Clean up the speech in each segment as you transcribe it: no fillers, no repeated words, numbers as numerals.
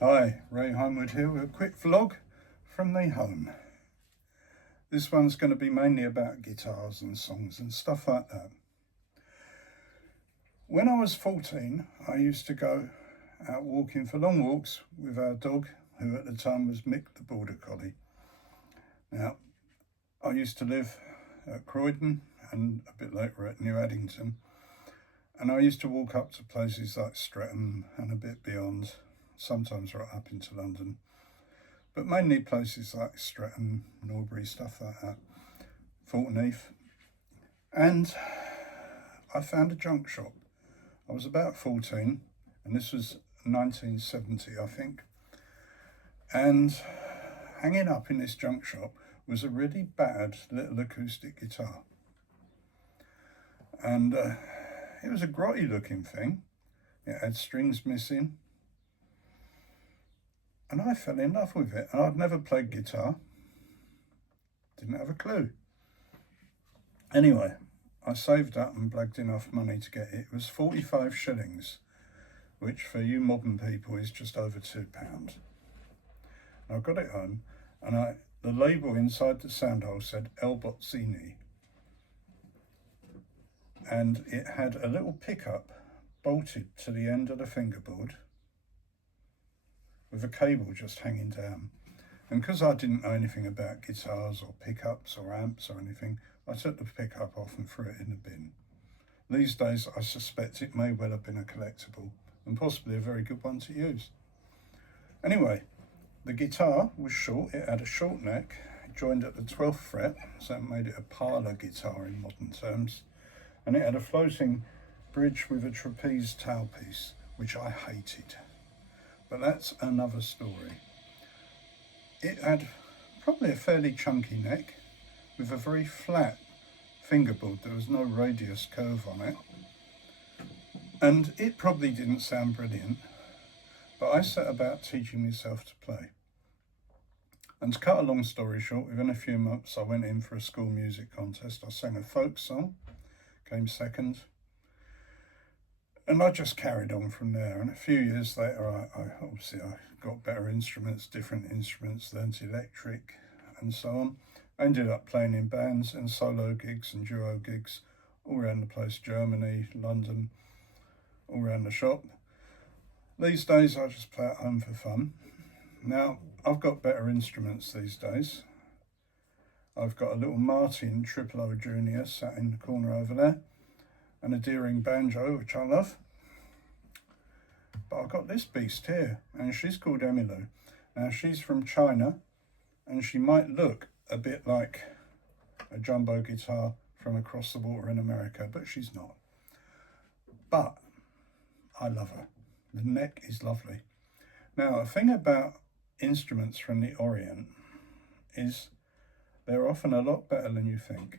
Hi, Ray Homewood here with a quick vlog from the home. This one's going to be mainly about guitars and songs and stuff like that. When I was 14, I used to go out walking for long walks with our dog, who at the time was Mick the Border Collie. Now, I used to live at Croydon and a bit later at New Addington, and I used to walk up to places like Streatham and a bit beyond, sometimes right up into London, but mainly places like Streatham, Norbury, stuff like that, Fulton Heath. And I found a junk shop. I was about 14, and this was 1970, I think. And hanging up in this junk shop was a really bad little acoustic guitar. And it was a grotty looking thing. It had strings missing. And I fell in love with it. And I'd never played guitar. Didn't have a clue. Anyway, I saved up and blagged enough money to get it. It was 45 shillings, which for you modern people is just over £2. I got it home, and the label inside the soundhole said El Bozzini. And it had a little pickup bolted to the end of the fingerboard with a cable just hanging down. And because I didn't know anything about guitars or pickups or amps or anything, I took the pickup off and threw it in the bin. These days, I suspect it may well have been a collectible and possibly a very good one to use. Anyway, the guitar was short. It had a short neck, joined at the 12th fret, so it made it a parlour guitar in modern terms. And it had a floating bridge with a trapeze tailpiece, which I hated. But that's another story. It had probably a fairly chunky neck with a very flat fingerboard. There was no radius curve on it. And it probably didn't sound brilliant, but I set about teaching myself to play. And to cut a long story short, within a few months I went in for a school music contest. I sang a folk song, came second, and I just carried on from there. And a few years later, I got better instruments, different instruments, learnt electric and so on. I ended up playing in bands and solo gigs and duo gigs all around the place, Germany, London, all around the shop. These days I just play at home for fun. Now, I've got better instruments these days. I've got a little Martin Triple O Junior sat in the corner over there, and a Deering banjo, which I love. But I've got this beast here, and she's called Emilu. Now, she's from China, and she might look a bit like a jumbo guitar from across the water in America, but she's not. But I love her. The neck is lovely. Now, a thing about instruments from the Orient is they're often a lot better than you think.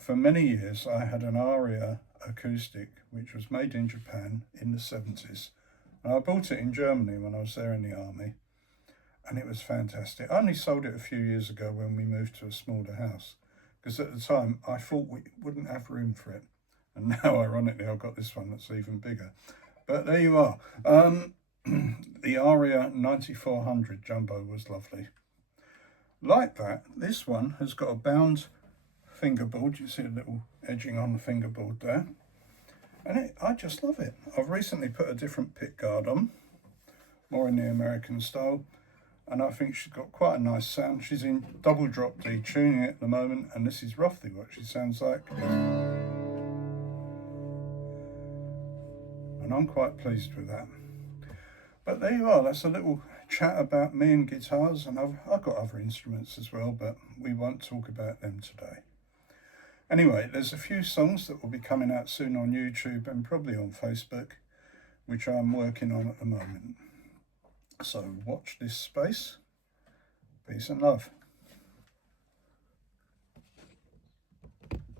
For many years, I had an Aria acoustic, which was made in Japan in the 70s. And I bought it in Germany when I was there in the army. And it was fantastic. I only sold it a few years ago when we moved to a smaller house, because at the time I thought we wouldn't have room for it. And now, ironically, I've got this one that's even bigger. But there you are. The Aria 9400 Jumbo was lovely. Like that, this one has got a bound fingerboard. You see a little edging on the fingerboard there. And I just love it. I've recently put a different pick guard on, more in the American style. And I think she's got quite a nice sound. She's in double drop D tuning at the moment, and this is roughly what she sounds like. And I'm quite pleased with that. But there you are, that's a little chat about me and guitars, and I've got other instruments as well, but we won't talk about them today. Anyway, there's a few songs that will be coming out soon on YouTube and probably on Facebook, which I'm working on at the moment. So watch this space. Peace and love.